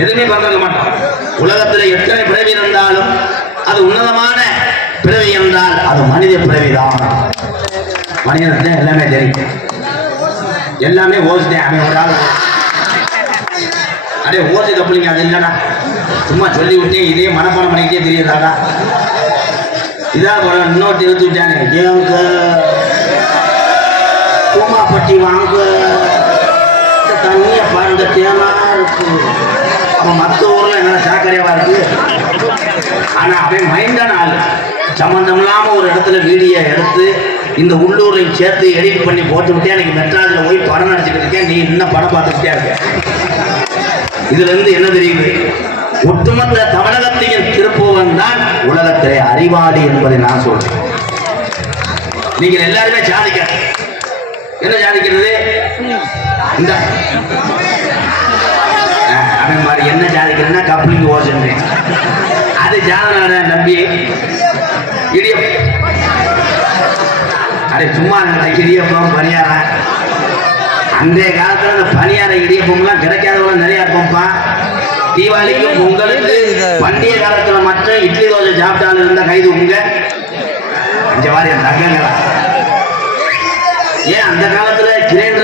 எதுவுமே பண்றது மாட்டோம். உலகத்துல எத்தனை பிறவி இருந்தாலும் அது உன்னதமான பிறவி என்றால் அது மனித பிறவிதான். மனிதன் எல்லாமே தெரியும், எல்லாமே ஓசிட்டேன். அவன் ஒரு ஆள் அடே ஓசி தப்புலிங்க, அது இல்லடா, சும்மா சொல்லி விட்டேன், இதே மனப்பாடம் பண்ணிக்கிட்டே தெரியுதாடா. இதான் இன்னொரு எடுத்து விட்டானே, ஏங்க பூமாப்பட்டி வாங்க தண்ணியை பாருங்க தேனா இருக்கு. அவன் மற்ற ஊர்ல என்ன சாக்கரையாவா இருக்கு. ஆனா அவன் மைண்டான ஆள், சம்பந்தம் இல்லாம ஒரு இடத்துல வீடியோ எடுத்து இந்த உள்ளூரையும் சேர்த்து எடிட் பண்ணி போட்டு விட்டே எனக்கு மெட்ராஸ்ல போய் படம் நடிச்சுக்கிட்டு இருக்கேன், நீ இன்னும் படம் பார்த்துக்கிட்டே இருக்க. இதுல இருந்து என்ன தெரியுது, ஒட்டுமொத்த தமிழகத்தையும் திருப்புவன் தான் உலகத்திலே அறிவாளி என்பதை நான் சொல்றேன். நீங்கள் எல்லாருமே சாதிக்க என்ன சாதிக்கிறது, இந்த அவன் மாதிரி என்ன சாதிக்கிறதுன்னா கப்ளிங் ஓசன் அது ஜாதனான நம்பி இடியம். அடே சும்மா இடியப்பம் பணியாரம், அன்றைய காலத்துல அந்த பணியார இடியப்பம்லாம் கிடைக்காதவங்க நிறைய இருப்போம்ப்பா. தீபாவளிக்கு பொங்கலுக்கு பண்டிகை காலத்துல மட்டும் இட்லி தோசை சாப்பிட்டாலும் இருந்த கைது உங்க அஞ்ச மாதிரி தங்கங்களா. ஏன் அந்த காலத்துல கிரைண்டர்